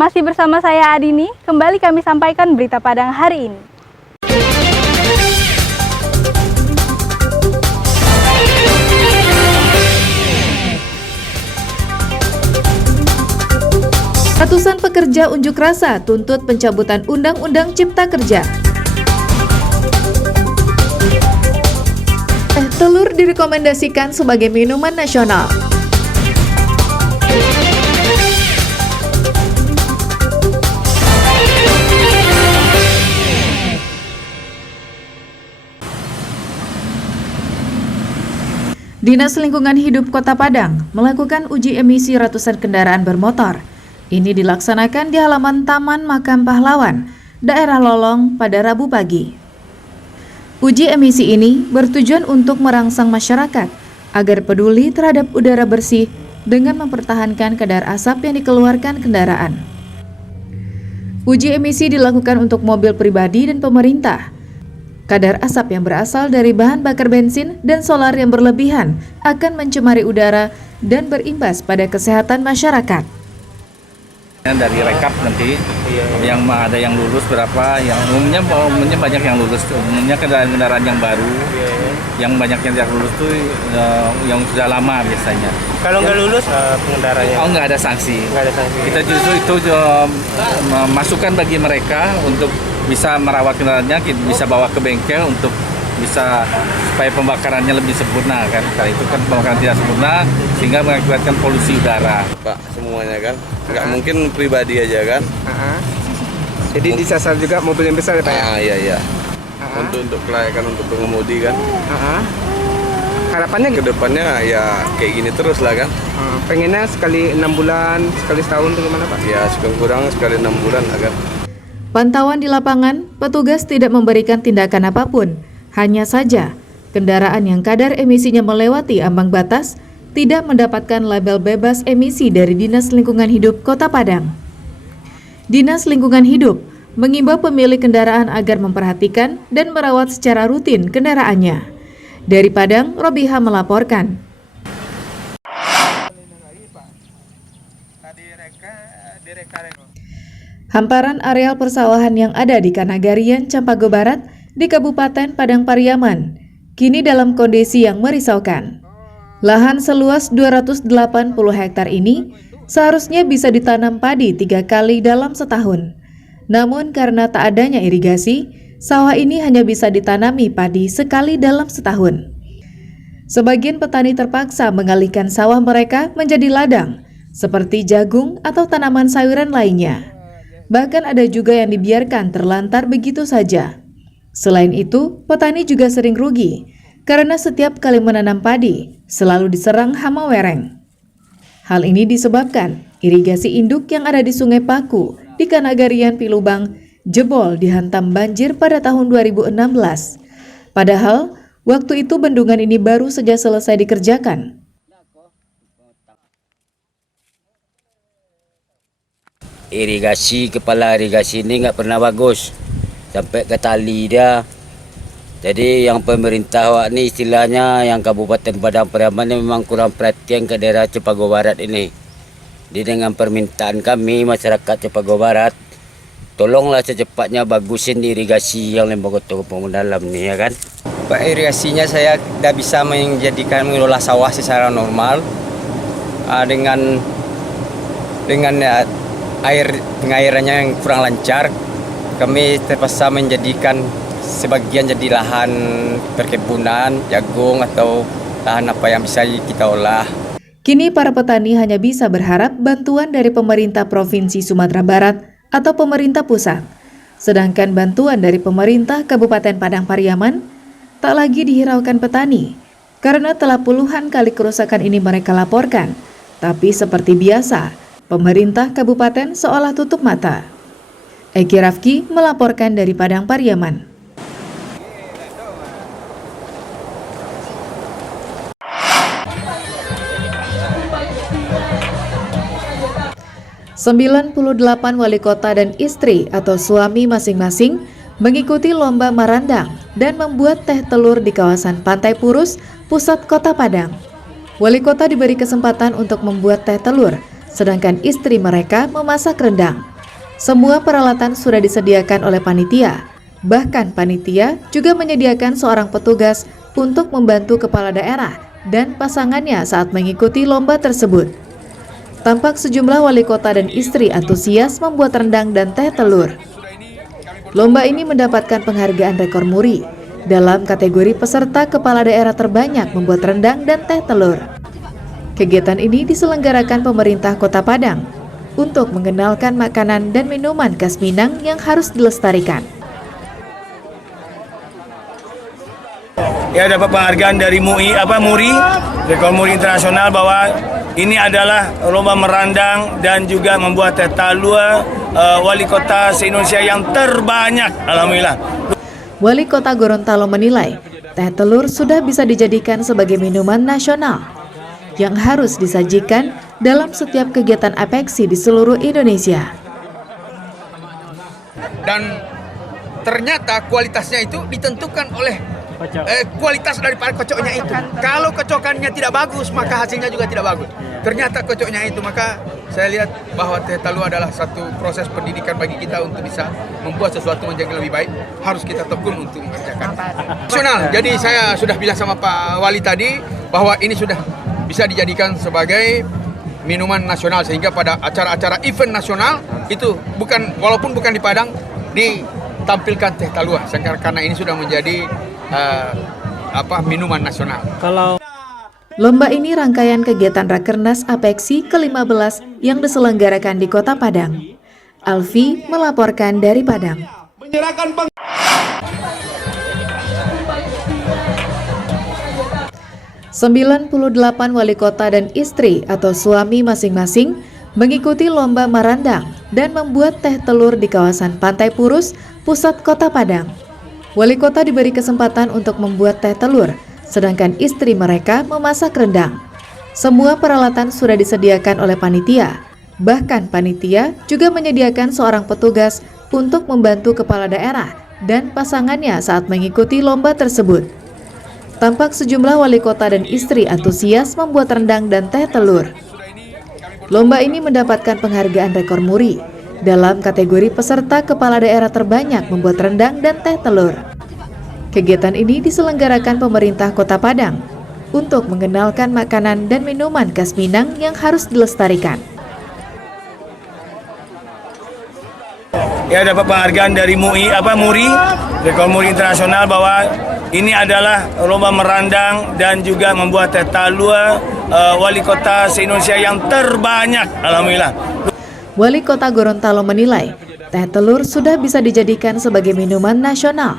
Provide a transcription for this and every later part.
Masih bersama saya Adini, kembali kami sampaikan berita Padang hari ini. Ratusan pekerja unjuk rasa tuntut pencabutan Undang-Undang Cipta Kerja. Teh telur direkomendasikan sebagai minuman nasional. Dinas Lingkungan Hidup Kota Padang melakukan uji emisi ratusan kendaraan bermotor. Ini dilaksanakan di halaman Taman Makam Pahlawan, daerah Lolong pada Rabu pagi. Uji emisi ini bertujuan untuk merangsang masyarakat agar peduli terhadap udara bersih dengan mempertahankan kadar asap yang dikeluarkan kendaraan. Uji emisi dilakukan untuk mobil pribadi dan pemerintah. Kadar asap yang berasal dari bahan bakar bensin dan solar yang berlebihan akan mencemari udara dan berimbas pada kesehatan masyarakat. Dari rekap nanti, yang ada yang lulus berapa, yang umumnya banyak yang lulus, umumnya kendaraan yang baru, yang banyak yang tidak lulus tuh yang sudah lama biasanya. Kalau nggak lulus pengendaranya? Oh, nggak ada sanksi. Nggak ada sanksi. Kita justru itu masukan bagi mereka untuk bisa merawat kendaraannya, bisa bawa ke bengkel untuk bisa supaya pembakarannya lebih sempurna kan. Karena itu kan pembakaran tidak sempurna sehingga mengakibatkan polusi udara. Pak, semuanya kan, nggak mungkin pribadi aja kan. Jadi disasar juga mobil yang besar ya Pak ya? Iya. Untuk kelayakan untuk pengemudi kan. Harapannya ke depannya ya kayak gini terus lah kan. Pengennya sekali 6 bulan, sekali setahun itu gimana Pak? Ya kurang sekali 6 bulan agar. Pantauan di lapangan, petugas tidak memberikan tindakan apapun. Hanya saja, kendaraan yang kadar emisinya melewati ambang batas tidak mendapatkan label bebas emisi dari Dinas Lingkungan Hidup Kota Padang. Dinas Lingkungan Hidup mengimbau pemilik kendaraan agar memperhatikan dan merawat secara rutin kendaraannya. Dari Padang, Robiha melaporkan. Hamparan areal persawahan yang ada di Kanagarian, Campago Barat, di Kabupaten Padang Pariaman, kini dalam kondisi yang merisaukan. Lahan seluas 280 hektar ini seharusnya bisa ditanam padi 3 kali dalam setahun. Namun karena tak adanya irigasi, sawah ini hanya bisa ditanami padi sekali dalam setahun. Sebagian petani terpaksa mengalihkan sawah mereka menjadi ladang, seperti jagung atau tanaman sayuran lainnya. Bahkan ada juga yang dibiarkan terlantar begitu saja. Selain itu, petani juga sering rugi karena setiap kali menanam padi selalu diserang hama wereng. Hal ini disebabkan irigasi induk yang ada di Sungai Paku di Kanagarian Pilubang jebol dihantam banjir pada tahun 2016. Padahal, waktu itu bendungan ini baru saja selesai dikerjakan. Kepala irigasi ini nggak pernah bagus sampai ke tali dia. Jadi yang pemerintah awak ni istilahnya yang Kabupaten Padang Pariaman memang kurang perhatian ke daerah Campago Barat ini. Jadi dengan permintaan kami masyarakat Campago Barat, tolonglah secepatnya bagusin irigasi yang Lembah Gotong Dalam ni ya kan. Pak, irigasinya saya tidak bisa mengelola sawah secara normal dengan pengairannya yang kurang lancar. Kami terpaksa menjadikan sebagian jadi lahan perkebunan, jagung atau lahan apa yang bisa kita olah. Kini para petani hanya bisa berharap bantuan dari pemerintah Provinsi Sumatera Barat atau pemerintah pusat. Sedangkan bantuan dari pemerintah Kabupaten Padang Pariaman tak lagi dihiraukan petani karena telah puluhan kali kerusakan ini mereka laporkan. Tapi seperti biasa, pemerintah kabupaten seolah tutup mata. Eki Rafki melaporkan dari Padang Pariaman. ...98 wali kota dan istri atau suami masing-masing mengikuti lomba marandang dan membuat teh telur di kawasan Pantai Purus, pusat kota Padang. Wali kota diberi kesempatan untuk membuat teh telur, sedangkan istri mereka memasak rendang. Semua peralatan sudah disediakan oleh panitia. Bahkan panitia juga menyediakan seorang petugas untuk membantu kepala daerah dan pasangannya saat mengikuti lomba tersebut. Tampak sejumlah wali kota dan istri antusias membuat rendang dan teh telur. Lomba ini mendapatkan penghargaan rekor muri dalam kategori peserta kepala daerah terbanyak membuat rendang dan teh telur. Kegiatan ini diselenggarakan pemerintah Kota Padang untuk mengenalkan makanan dan minuman khas Minang yang harus dilestarikan. Ya, dapat penghargaan dari MUI, Muri, rekor muri internasional, bahwa ini adalah lomba merandang dan juga membuat teh talua wali kota se-Indonesia yang terbanyak, alhamdulillah. Wali Kota Gorontalo menilai teh telur sudah bisa dijadikan sebagai minuman nasional yang harus disajikan dalam setiap kegiatan APEXI di seluruh Indonesia. Dan ternyata kualitasnya itu ditentukan oleh kualitas daripada kocoknya itu. Kalau kocokannya tidak bagus, maka hasilnya juga tidak bagus. Ternyata kocoknya itu, maka saya lihat bahwa teh talu adalah satu proses pendidikan bagi kita untuk bisa membuat sesuatu menjadi lebih baik. Harus kita tekun untuk mengerjakan nasional. Jadi saya sudah bilang sama Pak Wali tadi bahwa ini sudah bisa dijadikan sebagai minuman nasional, sehingga pada acara-acara event nasional itu walaupun bukan di Padang, ditampilkan teh talua karena ini sudah menjadi minuman nasional. Lomba ini rangkaian kegiatan Rakernas APEXI ke-15 yang diselenggarakan di Kota Padang. Alfi melaporkan dari Padang. 98 wali kota dan istri atau suami masing-masing mengikuti lomba marandang dan membuat teh telur di kawasan Pantai Purus, pusat Kota Padang. Wali kota diberi kesempatan untuk membuat teh telur, sedangkan istri mereka memasak rendang. Semua peralatan sudah disediakan oleh panitia. Bahkan panitia juga menyediakan seorang petugas untuk membantu kepala daerah dan pasangannya saat mengikuti lomba tersebut. Tampak sejumlah wali kota dan istri antusias membuat rendang dan teh telur. Lomba ini mendapatkan penghargaan rekor muri dalam kategori peserta kepala daerah terbanyak membuat rendang dan teh telur. Kegiatan ini diselenggarakan pemerintah Kota Padang untuk mengenalkan makanan dan minuman khas Minang yang harus dilestarikan. Ya, dapat penghargaan dari MUI, Muri, rekor muri internasional, bahwa ini adalah lomba merandang dan juga membuat teh talua wali kota se-Indonesia yang terbanyak, alhamdulillah. Wali Kota Gorontalo menilai teh telur sudah bisa dijadikan sebagai minuman nasional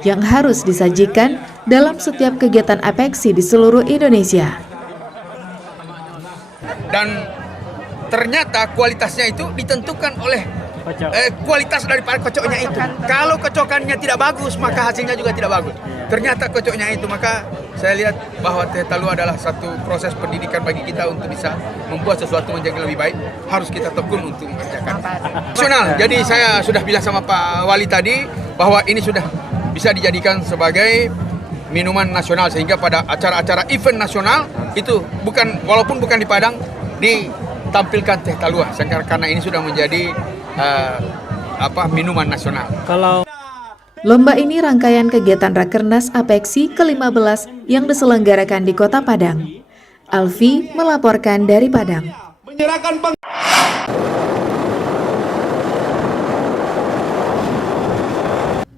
yang harus disajikan dalam setiap kegiatan APEXI di seluruh Indonesia. Dan ternyata kualitasnya itu ditentukan oleh kualitas daripada kocoknya itu. Kalau kocokannya tidak bagus, maka hasilnya juga tidak bagus. Ternyata kocoknya itu, maka saya lihat bahwa teh talu adalah satu proses pendidikan bagi kita untuk bisa membuat sesuatu menjadi lebih baik. Harus kita tekun untuk mengerjakan nasional. Jadi saya sudah bilang sama Pak Wali tadi bahwa ini sudah bisa dijadikan sebagai minuman nasional, sehingga pada acara-acara event nasional itu walaupun bukan di Padang, ditampilkan teh talua karena ini sudah menjadi minuman nasional. Lomba ini rangkaian kegiatan Rakernas APEXI ke-15 yang diselenggarakan di Kota Padang. Alfi melaporkan dari Padang.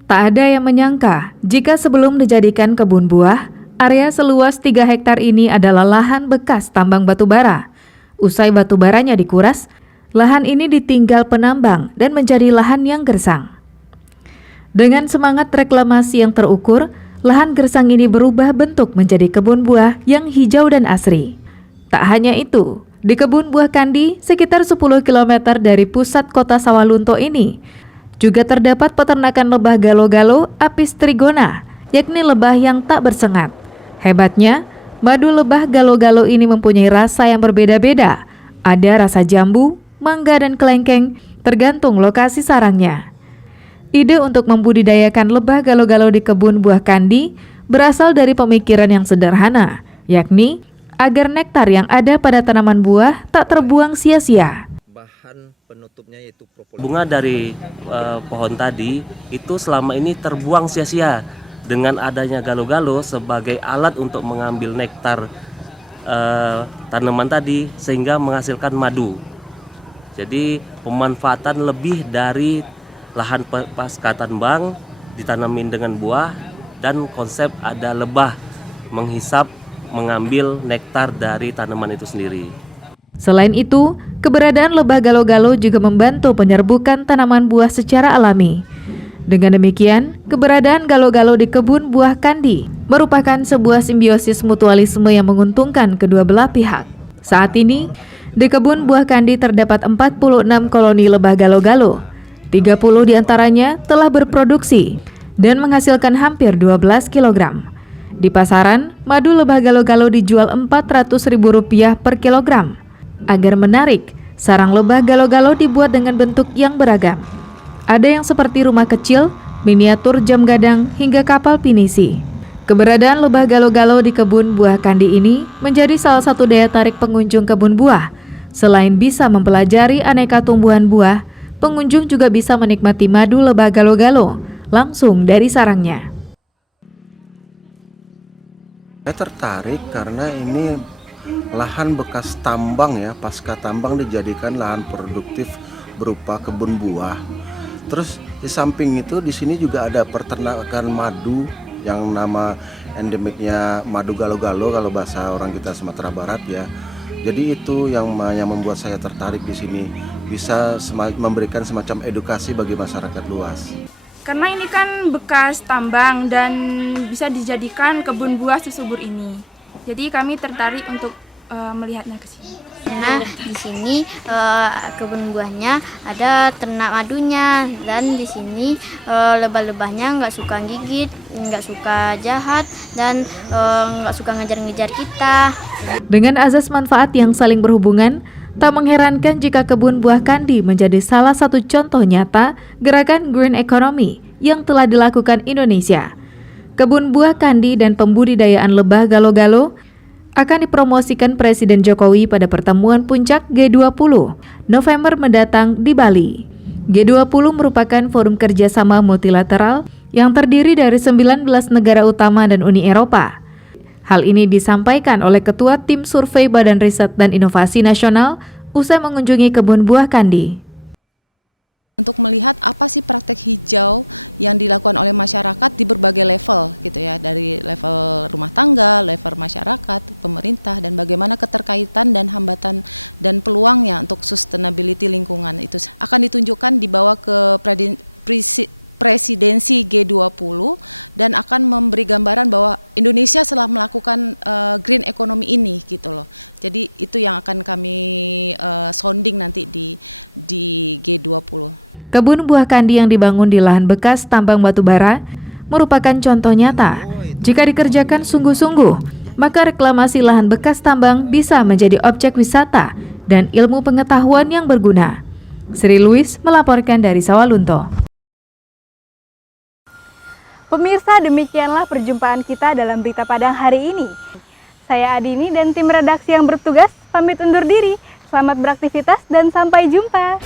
Tak ada yang menyangka jika sebelum dijadikan kebun buah, area seluas 3 hektar ini adalah lahan bekas tambang batu bara. Usai batu baranya dikuras, lahan ini ditinggal penambang dan menjadi lahan yang gersang. Dengan semangat reklamasi yang terukur, lahan gersang ini berubah bentuk menjadi kebun buah yang hijau dan asri. Tak hanya itu, di kebun buah Kandi, sekitar 10 km dari pusat kota Sawalunto ini, juga terdapat peternakan lebah galo-galo Apis trigona, yakni lebah yang tak bersengat. Hebatnya, madu lebah galo-galo ini mempunyai rasa yang berbeda-beda. Ada rasa jambu, mangga dan kelengkeng, tergantung lokasi sarangnya. Ide untuk membudidayakan lebah galo-galo di kebun buah Kandi berasal dari pemikiran yang sederhana, yakni agar nektar yang ada pada tanaman buah tak terbuang sia-sia. Bunga dari pohon tadi itu selama ini terbuang sia-sia dengan adanya galo-galo sebagai alat untuk mengambil nektar tanaman tadi sehingga menghasilkan madu. Jadi pemanfaatan lebih dari lahan pasca tambang ditanamin dengan buah dan konsep ada lebah menghisap mengambil nektar dari tanaman itu sendiri. Selain itu, keberadaan lebah galo-galo juga membantu penyerbukan tanaman buah secara alami. Dengan demikian, keberadaan galo-galo di kebun buah Kandi merupakan sebuah simbiosis mutualisme yang menguntungkan kedua belah pihak. Saat ini, di kebun buah Kandi terdapat 46 koloni lebah galo-galo. 30 diantaranya telah berproduksi dan menghasilkan hampir 12 kg. Di pasaran, madu lebah galo-galo dijual Rp400.000 per kilogram. Agar menarik, sarang lebah galo-galo dibuat dengan bentuk yang beragam. Ada yang seperti rumah kecil, miniatur jam gadang, hingga kapal pinisi. Keberadaan lebah galo-galo di kebun buah Kandi ini menjadi salah satu daya tarik pengunjung kebun buah. Selain bisa mempelajari aneka tumbuhan buah, pengunjung juga bisa menikmati madu lebah galo-galo langsung dari sarangnya. Saya tertarik karena ini lahan bekas tambang ya, pasca tambang dijadikan lahan produktif berupa kebun buah. Terus di samping itu di sini juga ada peternakan madu yang nama endemiknya madu galo-galo kalau bahasa orang kita Sumatera Barat ya. Jadi itu yang membuat saya tertarik di sini, bisa memberikan semacam edukasi bagi masyarakat luas. Karena ini kan bekas tambang dan bisa dijadikan kebun buah sesubur ini. Jadi kami tertarik untuk melihatnya ke sini. Karena di sini kebun buahnya ada ternak madunya, dan di sini lebah-lebahnya nggak suka gigit, nggak suka jahat, dan nggak suka ngejar-ngejar kita. Dengan azas manfaat yang saling berhubungan, tak mengherankan jika kebun buah Kandi menjadi salah satu contoh nyata gerakan green economy yang telah dilakukan Indonesia. Kebun buah Kandi dan pembudidayaan lebah galo-galo akan dipromosikan Presiden Jokowi pada pertemuan puncak G20 November mendatang di Bali. G20 merupakan forum kerjasama multilateral yang terdiri dari 19 negara utama dan Uni Eropa. Hal ini disampaikan oleh Ketua Tim Survei Badan Riset dan Inovasi Nasional usai mengunjungi kebun buah Kandi. Untuk melihat apa sih praktek hijau yang dilakukan oleh masyarakat di berbagai level gitu ya, dari level rumah tangga, level masyarakat, pemerintah, dan bagaimana keterkaitan dan hambatan dan peluangnya untuk sustainability lingkungan itu akan ditunjukkan dibawa ke presidensi G20 dan akan memberi gambaran bahwa Indonesia telah melakukan green economy ini gitu loh. Jadi itu yang akan kami sounding nanti di G20. Kebun buah Kandi yang dibangun di lahan bekas tambang batu bara merupakan contoh nyata. Jika dikerjakan sungguh-sungguh, maka reklamasi lahan bekas tambang bisa menjadi objek wisata dan ilmu pengetahuan yang berguna. Sri Louis melaporkan dari Sawalunto. Pemirsa, demikianlah perjumpaan kita dalam Berita Padang hari ini. Saya Adini dan tim redaksi yang bertugas pamit undur diri. Selamat beraktivitas dan sampai jumpa.